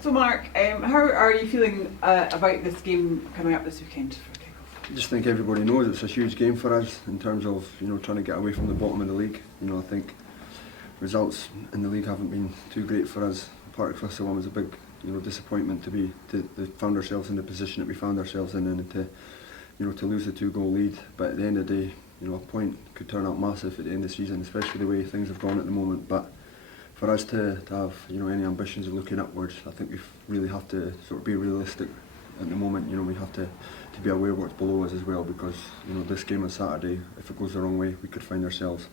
So Mark, how are you feeling about this game coming up this weekend for kick-off? I just think everybody knows it's a huge game for us in terms of trying to get away from the bottom of the league. I think results in the league haven't been too great for us. Part of Thistle was a big disappointment to found ourselves in the position that we found ourselves in, and to lose the 2-goal lead. But at the end of the day, a point could turn out massive at the end of the season, especially the way things have gone at the moment. But for us to have any ambitions of looking upwards, I think we really have to sort of be realistic at the moment. We have to be aware of what's below us as well, because this game on Saturday, if it goes the wrong way, we could find ourselves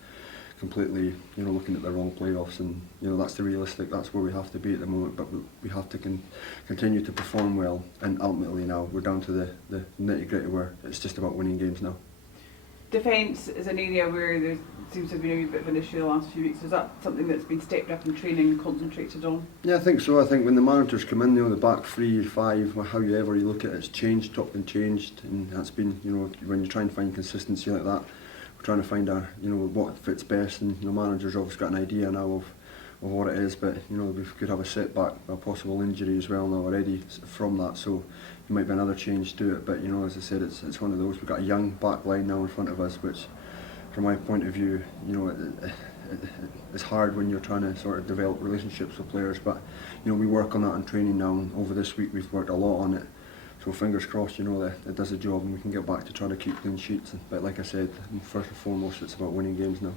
completely looking at the wrong playoffs, and that's where we have to be at the moment. But we have to continue to perform well, and ultimately now we're down to the nitty-gritty where it's just about winning games now. Defence is an area where there seems to have been a wee bit of an issue the last few weeks. Is that something that's been stepped up in training and concentrated on? Yeah, I think so. I think when the managers come in, the back 3, 5, however you look at it, it's changed, chopped and changed, and that's been, when you try and find consistency like that, we're trying to find what fits best, and managers obviously got an idea now of what it is, but we could have a setback, a possible injury as well now already from that, so there might be another change to it. But as I said, it's one of those. We've got a young back line now in front of us, which from my point of view, it's hard when you're trying to sort of develop relationships with players, but we work on that in training now, and over this week we've worked a lot on it. So fingers crossed, that it does the job and we can get back to trying to keep clean sheets. But like I said, first and foremost, it's about winning games now.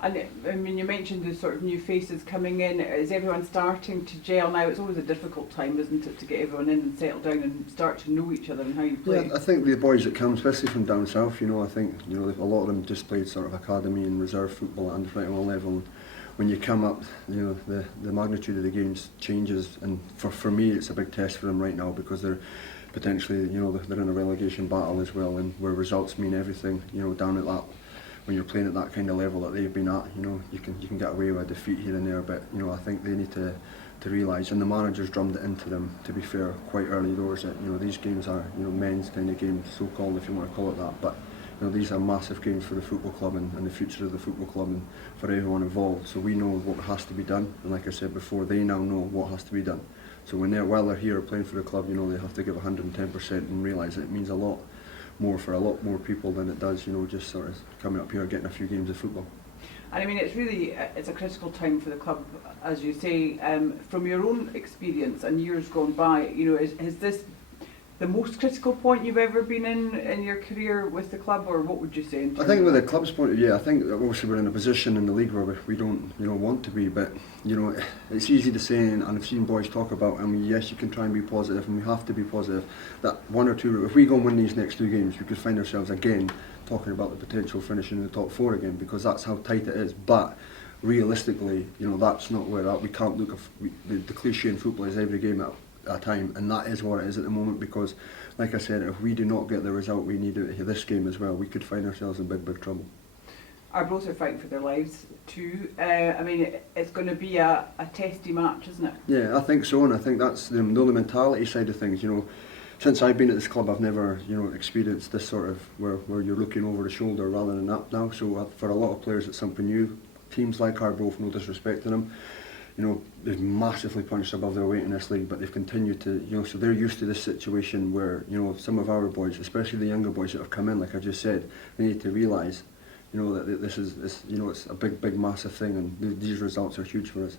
And I mean, you mentioned the sort of new faces coming in. Is everyone starting to gel now? It's always a difficult time, isn't it, to get everyone in and settle down and start to know each other and how you play? Yeah, I think the boys that come, especially from down south, I think a lot of them just played sort of academy and reserve football at under 21 level. And when you come up, the magnitude of the games changes, and for me, it's a big test for them right now, because they're potentially, they're in a relegation battle as well, and where results mean everything, down at that. When you're playing at that kind of level that they've been at, you can get away with a defeat here and there, but I think they need to realise, and the managers drummed it into them, to be fair, quite early doors, that these games are men's kind of games, so called, if you want to call it that, but these are massive games for the football club and the future of the football club and for everyone involved. So we know what has to be done, and like I said before, they now know what has to be done. So while they're here playing for the club, they have to give 110% and realise that it means a lot more for a lot more people than it does, just sort of coming up here getting a few games of football. And I mean, it's a critical time for the club, as you say. From your own experience and years gone by, is this the most critical point you've ever been in your career with the club, or what would you say? I think with the club's point of view, I think obviously we're in a position in the league where we don't want to be, but it's easy to say, and I've seen boys talk about, yes, you can try and be positive, and we have to be positive, that one or two, if we go and win these next 2 games, we could find ourselves again talking about the potential finishing in the top 4 again, because that's how tight it is. But realistically, that's not where we can't look. The cliche in football is every game at a time, and that is what it is at the moment, because like I said, if we do not get the result we need out of this game as well, we could find ourselves in big trouble. Arbroath are fighting for their lives too. I mean, it's going to be a testy match, isn't it? Yeah, I think so, and I think that's the mentality side of things. Since I've been at this club, I've never experienced this sort of where you're looking over the shoulder rather than up now. So for a lot of players, it's something new. Teams like Arbroath, no disrespect to them, they've massively punched above their weight in this league, but they've continued to, so they're used to this situation where, some of our boys, especially the younger boys that have come in, like I just said, they need to realise, that this is, it's a big, massive thing, and these results are huge for us.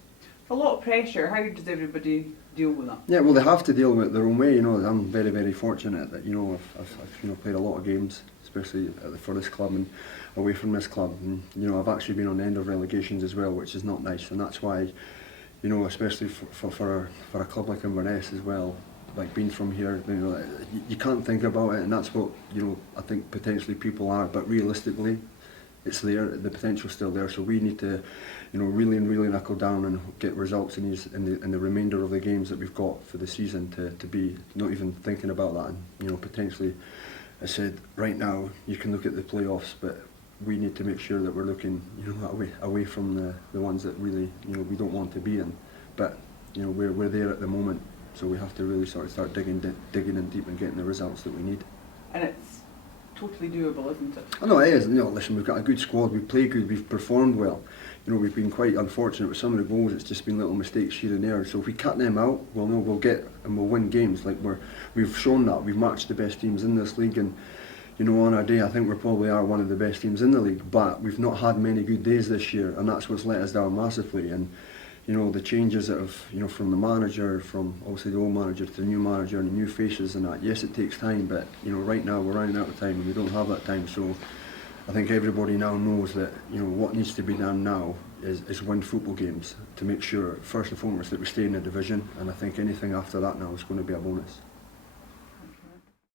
A lot of pressure. How does everybody deal with that? Yeah, well, they have to deal with it their own way. I'm very, very fortunate that I've played a lot of games, especially for this club and away from this club, and I've actually been on the end of relegations as well, which is not nice, and that's why, especially for a club like Inverness as well, like being from here, you can't think about it, and that's what I think potentially people are, but realistically, it's there. The potential's still there. So we need to, really knuckle down and get results in the remainder of the games that we've got for the season to be not even thinking about that. And potentially, I said right now you can look at the playoffs, but we need to make sure that we're looking, away from the ones that really, we don't want to be in. But we're there at the moment, so we have to really sort of start digging in deep and getting the results that we need. And it's totally doable, isn't it? I know it is. Listen, we've got a good squad. We play good. We've performed well. you know, we've been quite unfortunate with some of the goals. It's just been little mistakes here and there. So if we cut them out, we'll know we'll get and we'll win games. Like we've shown that we've matched the best teams in this league, and you know, on our day, I think we probably are one of the best teams in the league. But we've not had many good days this year, and that's what's let us down massively. And you know, the changes that have, you know, from the manager, from obviously the old manager to the new manager and the new faces and that. Yes, it takes time, but you know, right now we're running out of time and we don't have that time. So I think everybody now knows that, you know, what needs to be done now is win football games to make sure, first and foremost, that we stay in the division, and I think anything after that now is going to be a bonus.